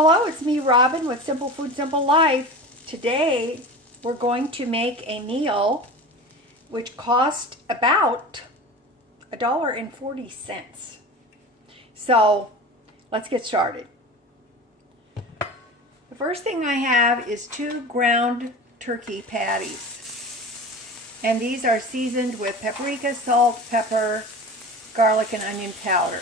Hello, it's me, Robin, with Simple Food, Simple Life. Today, we're going to make a meal which cost about $1.40. So, let's get started. The first thing I have is 2 ground turkey patties. And these are seasoned with paprika, salt, pepper, garlic, and onion powder.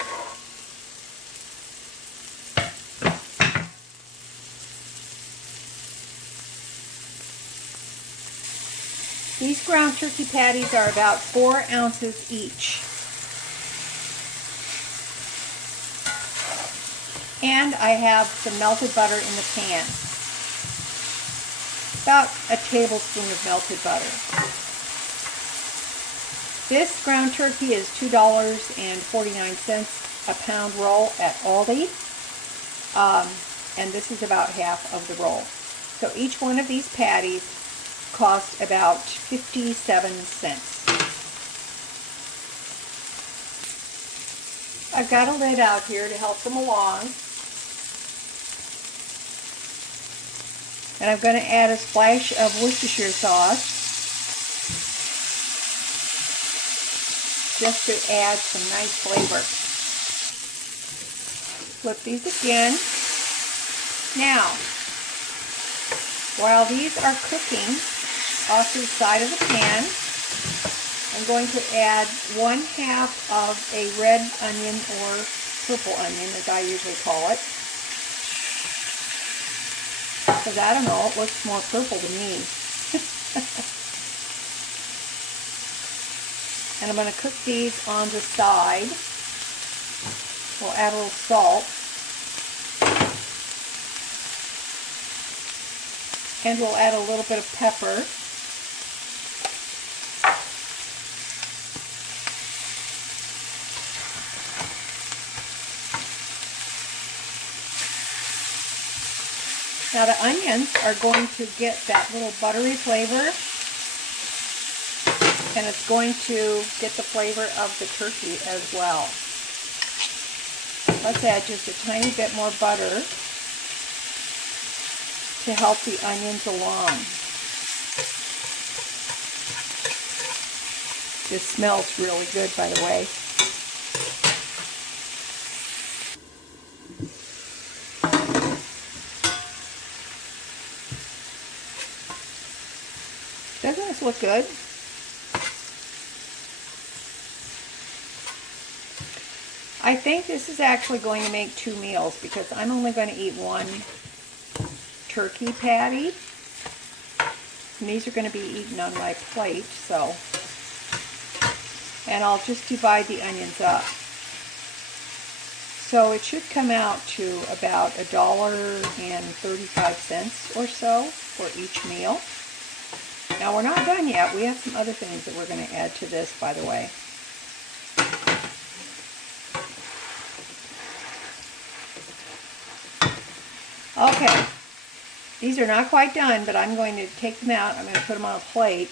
These ground turkey patties are about 4 ounces each. And I have some melted butter in the pan. About a tablespoon of melted butter. This ground turkey is $2.49 a pound roll at Aldi. And this is about half of the roll. So each one of these patties cost about 57 cents. I've got a lid out here to help them along. And I'm going to add a splash of Worcestershire sauce just to add some nice flavor. Flip these again. Now, while these are cooking off to the side of the pan, I'm going to add 1/2 of a red onion, or purple onion as I usually call it. Because I don't know, it looks more purple to me. And I'm going to cook these on the side. We'll add a little salt. And we'll add a little bit of pepper. Now the onions are going to get that little buttery flavor, and it's going to get the flavor of the turkey as well. Let's add just a tiny bit more butter to help the onions along. This smells really good, by the way. Doesn't this look good? I think this is actually going to make 2 meals because I'm only going to eat 1 turkey patty. And these are going to be eaten on my plate, so. And I'll just divide the onions up. So it should come out to about $1.35 or so for each meal. Now we're not done yet. We have some other things that we're going to add to this, by the way. Okay, these are not quite done, but I'm going to take them out. I'm going to put them on a plate,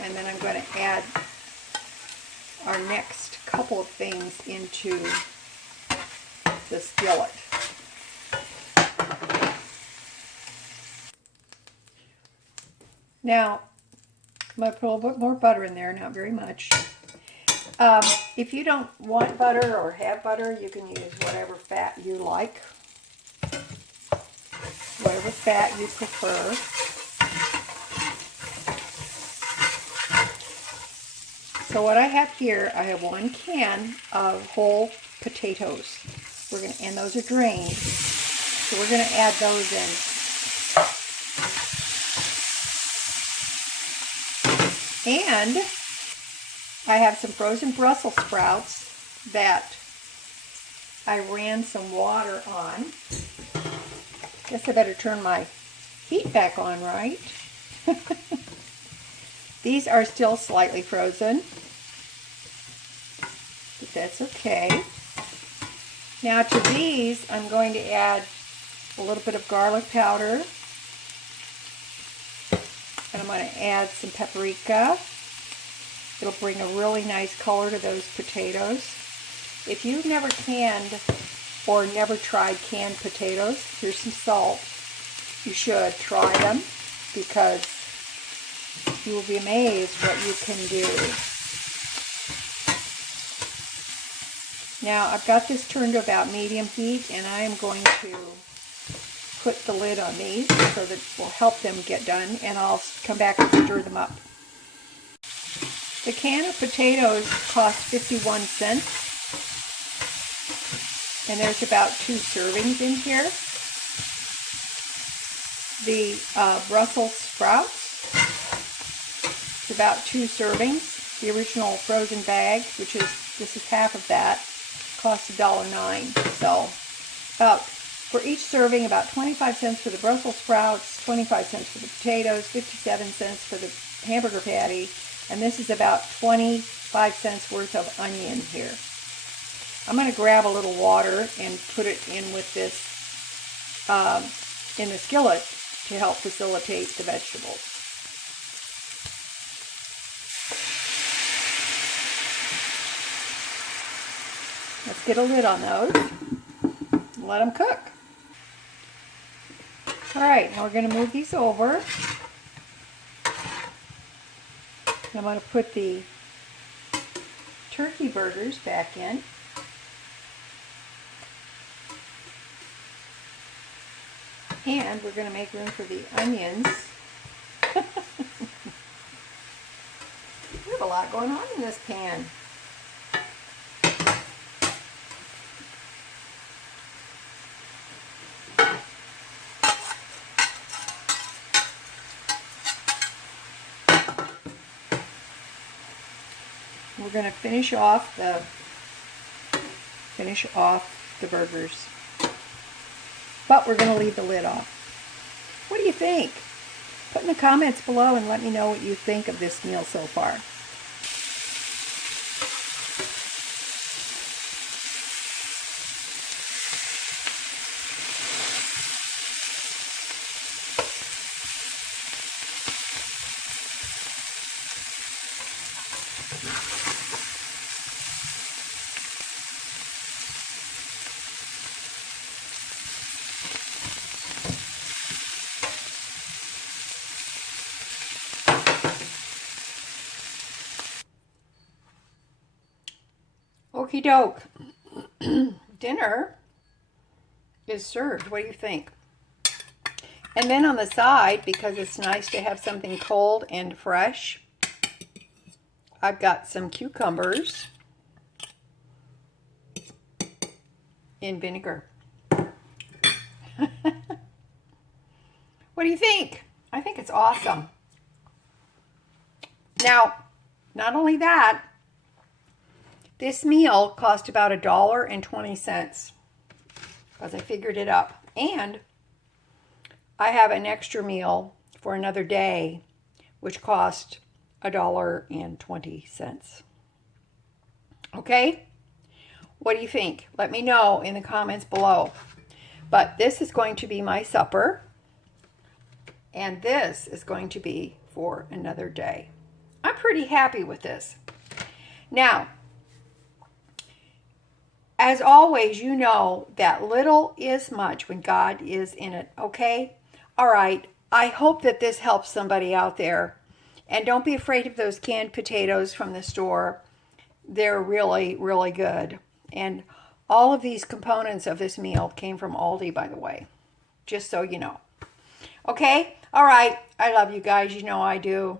and then I'm going to add our next couple of things into the skillet. Now, I'm going to put a little bit more butter in there, not very much. If you don't want butter or have butter, you can use whatever fat you like. Whatever fat you prefer. So what I have here, I have 1 can of whole potatoes. And those are drained. So we're going to add those in. And I have some frozen Brussels sprouts that I ran some water on. Guess I better turn my heat back on, right? These are still slightly frozen, but that's okay. Now to these, I'm going to add a little bit of garlic powder, and I'm going to add some paprika. It'll bring a really nice color to those potatoes. If you've never canned or never tried canned potatoes, here's some salt. You should try them because you will be amazed what you can do. Now I've got this turned to about medium heat, and I am going to put the lid on these so that it will help them get done, and I'll come back and stir them up. The can of potatoes cost 51 cents, and there's about 2 servings in here. The Brussels sprouts, it's about 2 servings. The original frozen bag, this is half of that, costs $1.09. So for each serving, about 25 cents for the Brussels sprouts, 25 cents for the potatoes, 57 cents for the hamburger patty, and this is about 25 cents worth of onion here. I'm going to grab a little water and put it in with this, in the skillet to help facilitate the vegetables. Let's get a lid on those and let them cook. Alright, now we're going to move these over. I'm going to put the turkey burgers back in. And we're going to make room for the onions. We have a lot going on in this pan. We're going to finish off the burgers. But we're going to leave the lid off. What do you think? Put in the comments below and let me know what you think of this meal so far. Okie doke. Dinner is served. What do you think? And then on the side, because it's nice to have something cold and fresh, I've got some cucumbers in vinegar. What do you think? I think it's awesome. Now, not only that, this meal cost about $1.20 because I figured it up. And I have an extra meal for another day, which cost $1.20. Okay? What do you think? Let me know in the comments below. But this is going to be my supper, and this is going to be for another day. I'm pretty happy with this. Now, as always, you know that little is much when God is in it, okay? All right, I hope that this helps somebody out there. And don't be afraid of those canned potatoes from the store. They're really, really good. And all of these components of this meal came from Aldi, by the way, just so you know. Okay? All right, I love you guys. You know I do.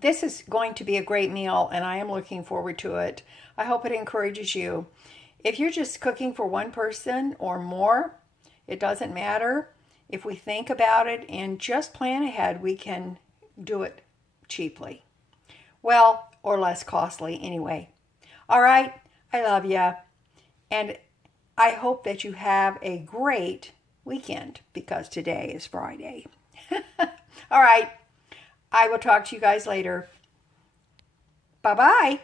This is going to be a great meal, and I am looking forward to it. I hope it encourages you. If you're just cooking for one person or more, it doesn't matter. If we think about it and just plan ahead, we can do it cheaply. Well, or less costly anyway. All right, I love you. And I hope that you have a great weekend because today is Friday. All right, I will talk to you guys later. Bye-bye.